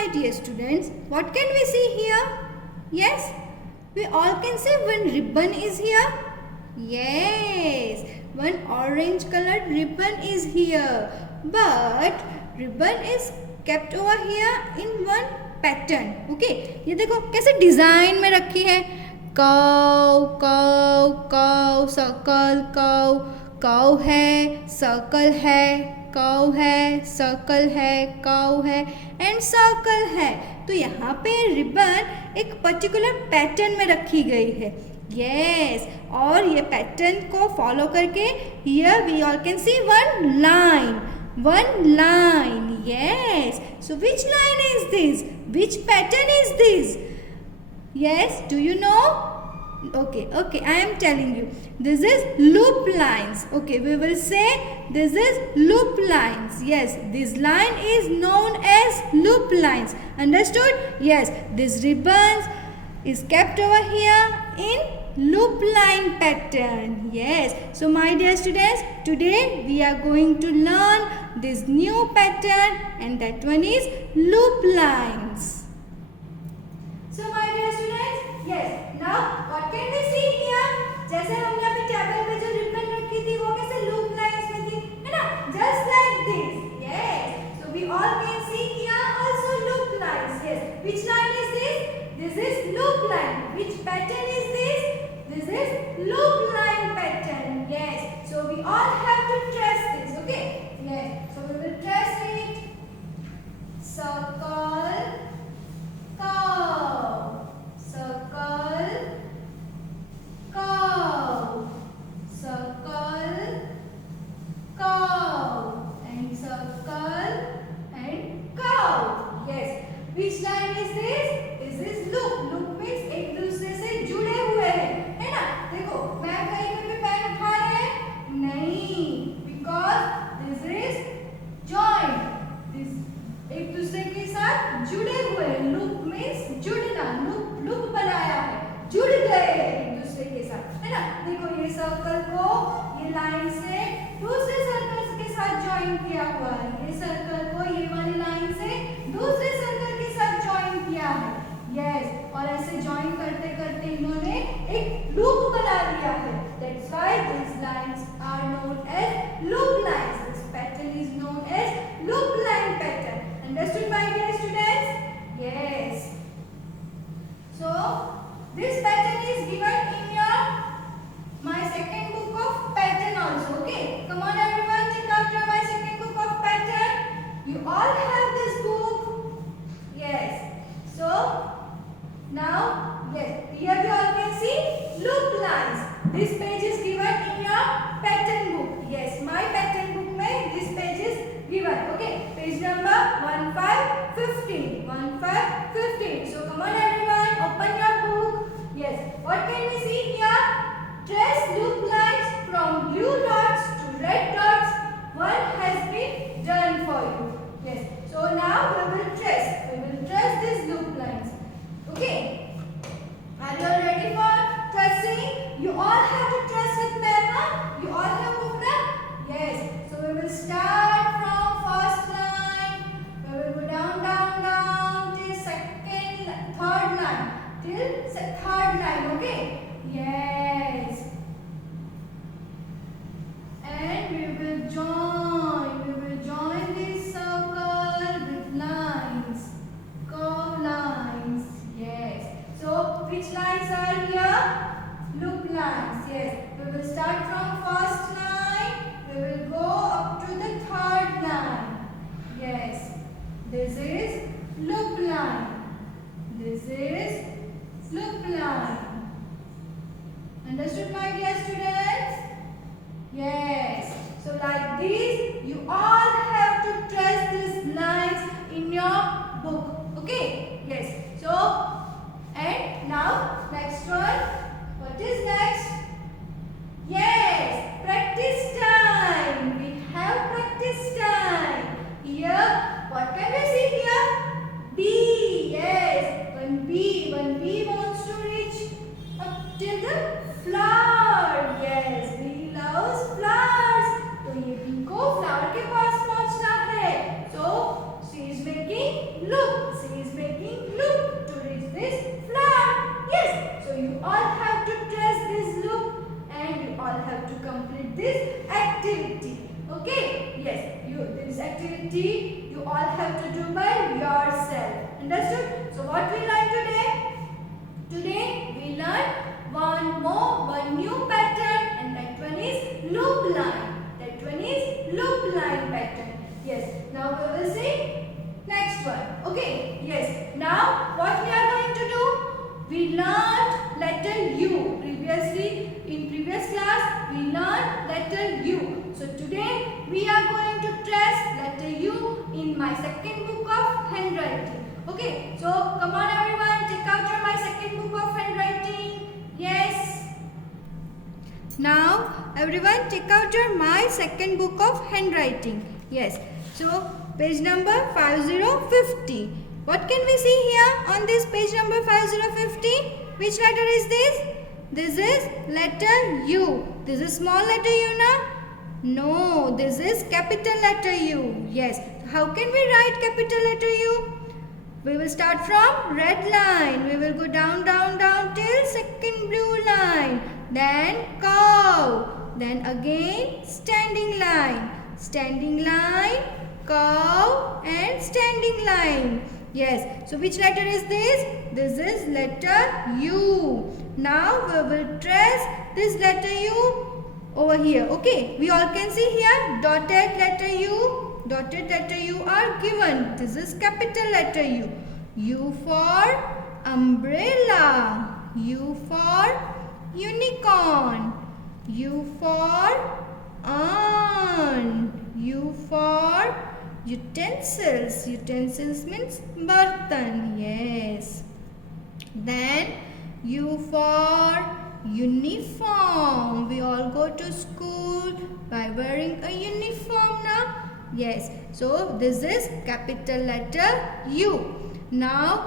my dear students, what can we see here? Yes, we all can see one ribbon is here. Yes, one orange colored ribbon is here. But ribbon is kept over here in one pattern. Okay, ये देखो कैसे design में रखी है. Cow, cow, cow, circle, cow, cow है, circle है, cow है, circle है, काउ है एंड सर्कल है. तो यहाँ पे रिबन एक पर्टिकुलर पैटर्न में रखी गई है. यस, और ये पैटर्न को फॉलो करके here we all can see one line. Yes, so which line is this? Which pattern is this? Yes, do you know? Okay, I am telling you. This is loop lines. Okay, we will say this is loop lines. Yes, this line is known as loop lines. Understood? Yes, this ribbons is kept over here in loop line pattern. Yes, so my dear students, today we are going to learn this new pattern and that one is loop lines. So my dear students, yes, now what can we see here? जैसे हमने अभी table पे जो ribbon रखी थी वो कैसे loop lines में थी, है ना? Just like this. Yes. So we all can see here also loop lines. Yes. Which line is this? This is loop line. Which pattern is this? This is loop line pattern. Yes. So we all have to trace this. Okay. Yes. So we will trace it. Circle. Cow, circle, cow, circle, cow, and circle and cow. Yes. Which line is this? This is loop. Loop means एक दूसरे से जुड़े हुए हैं, है ना? देखो, मैं कहीं पे भी पेन उठा रहे हैं नहीं, because this is joint. This एक दूसरे के साथ जुड़े हुए. लूप मीन्स जुड़ना. लूप बनाया है, जुड़ गए एक दूसरे के साथ, है ना? देखो ये सर्कल को ये लाइन से दूसरे सर्कल के साथ ज्वाइन किया हुआ है. ये सर्कल को ये वाली लाइन से दूसरे सर्कल के साथ ज्वाइन किया है. यस, और ऐसे ज्वाइन करते करते इन्होंने एक लूप बना लिया है. That's why this lines are known as loop lines. This pattern is known as loop line pattern. Understood my dear students? Yes. So this pattern is given in your my second book of pattern also. Okay. Come on everyone, check out your my second book of pattern. You all have this book. Yes. So now yes, here you all can see loop lines. This page is given in your pattern book. Yes, my pattern book mein this page is given. Okay, page number 1515. 1515. So come on everyone, open your book. Yes, what can we see here? Trace loop lines from blue dots to red dots. One has been done for you. Yes, so now we will trace these loop lines. Okay, are you all ready for tracing? You all have to trace with paper. You all have book now? Yes, so we will start from first line. We will go down till third line. Till third line, okay? Yes. And we will join this circle with lines. Curve lines. Yes. So which lines are here? Loop lines. Yes. We will start from first line. We will go up to the third line. Yes. This is loop line. This is loop line. Understood have to do by yourself. Understood? So what we learned today? Today we learned one new pattern, and that one is loop line. That one is loop line pattern. Yes. Now we will see next one. Okay. Yes. Now what we are going to do? We learned letter U. Previously, in previous class, we learned letter U. So today we are going to trace letter U in my second book of handwriting. Okay. So come on everyone, take out your my second book of handwriting. Yes. Now everyone take out your my second book of handwriting. Yes. So page number 5050. What can we see here on this page number 5050? Which letter is this? This is letter U. This is small letter U now? No, this is capital letter U. Yes. How can we write capital letter U? We will start from red line. We will go down, down, down till second blue line. Then cow. Then again standing line. Standing line, cow and standing line. Yes. So which letter is this? This is letter U. Now we will trace this letter U over here. Okay. We all can see here dotted letter U. Dotted letter U are given. This is capital letter U. U for umbrella. U for unicorn. U for urn. U for utensils. Utensils means bartan. Yes. Then U for uniform. We all go to school by wearing a uniform now. Yes. So this is capital letter U. Now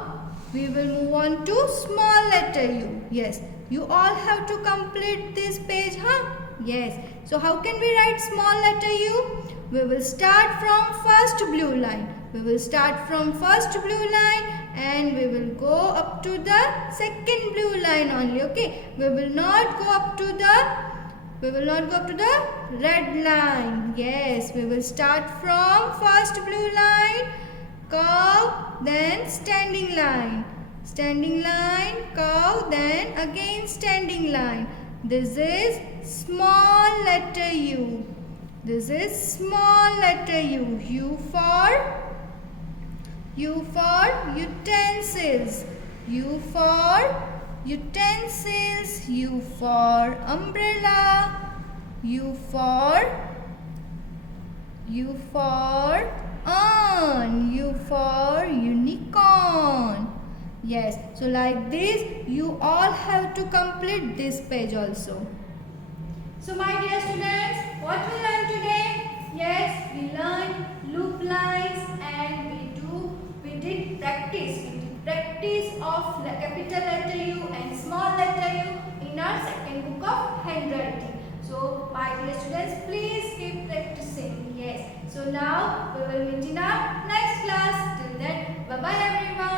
we will move on to small letter U. Yes. You all have to complete this page, huh? Yes. So how can we write small letter U? We will start from first blue line. We will start from first blue line and we will go up to the second blue line only. Okay. We will not go up to the red line. Yes. We will start from first blue line, curve, then standing line. Standing line, curve, then again standing line. This is small letter U. This is small letter U. U for utensils. U for utensils. U for umbrella. U for urn. U for unicorn. Yes, so like this you all have to complete this page also. So my dear students, what we learned today? Yes, we learned loop lines and we did practice. We did practice of the capital letter U and small letter U in our second book of handwriting. So my dear students, please keep practicing. Yes. So now we will meet in our next class. Till then, bye bye everyone.